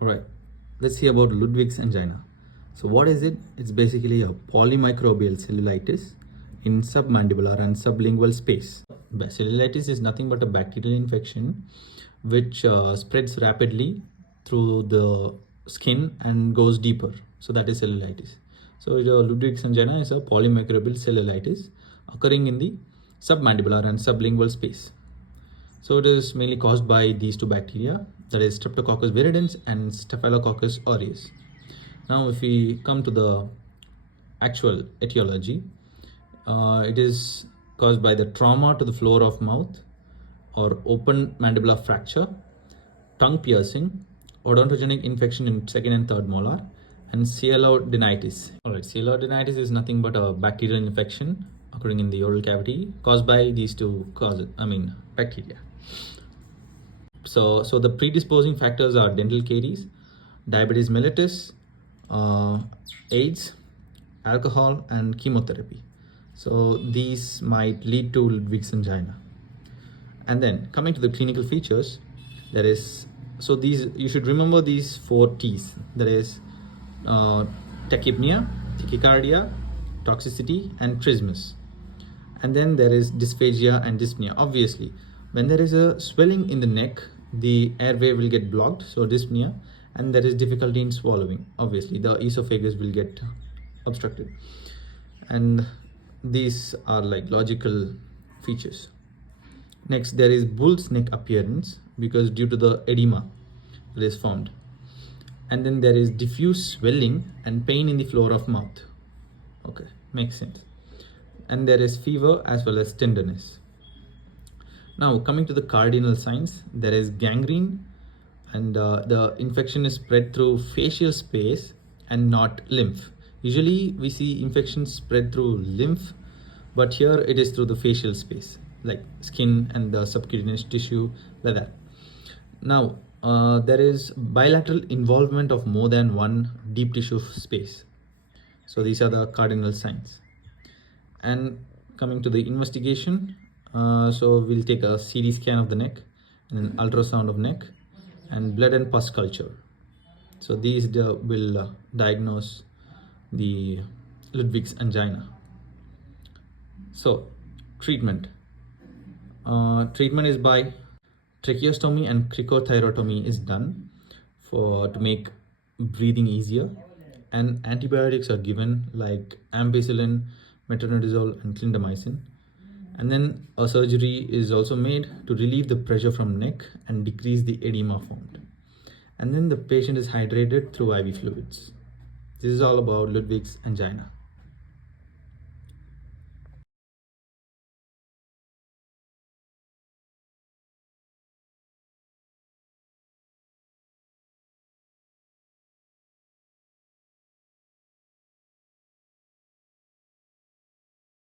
All right, let's see about Ludwig's angina. So what is it? It's basically a polymicrobial cellulitis in submandibular and sublingual space. Cellulitis is nothing but a bacterial infection which spreads rapidly through the skin and goes deeper. So that is cellulitis. So Ludwig's angina is a polymicrobial cellulitis occurring in the submandibular and sublingual space. So it is mainly caused by these two bacteria, that is Streptococcus viridans and Staphylococcus aureus. Now if we come to the actual etiology, it is caused by the trauma to the floor of mouth or open mandibular fracture, tongue piercing, odontogenic infection in second and third molar, and coelodinitis. Alright, coelodinitis is nothing but a bacterial infection occurring in the oral cavity caused by these two bacteria. So the predisposing factors are dental caries, diabetes mellitus, AIDS, alcohol, and chemotherapy. So these might lead to Ludwig's angina. And then coming to the clinical features, you should remember these 4 T's. That is tachypnea, tachycardia, toxicity, and trismus. And then there is dysphagia and dyspnea. Obviously, when there is a swelling in the neck, the airway will get blocked, so dyspnea, and there is difficulty in swallowing. Obviously, the esophagus will get obstructed. And these are like logical features. Next, there is bull's neck appearance because due to the edema that is formed. And then there is diffuse swelling and pain in the floor of mouth. Okay, makes sense. And there is fever as well as tenderness. Now coming to the cardinal signs, there is gangrene, and the infection is spread through facial space and not lymph. Usually we see infections spread through lymph, but here it is through the facial space, like skin and the subcutaneous tissue, like that. Now there is bilateral involvement of more than one deep tissue space. So these are the cardinal signs. And coming to the investigation, so we'll take a CT scan of the neck and an ultrasound of neck and blood and pus culture. So these will diagnose the Ludwig's angina. So treatment is by tracheostomy and cricothyrotomy is done to make breathing easier, and antibiotics are given like ampicillin, metronidazole, and clindamycin. And then a surgery is also made to relieve the pressure from neck and decrease the edema formed. And then the patient is hydrated through IV fluids. This is all about Ludwig's angina.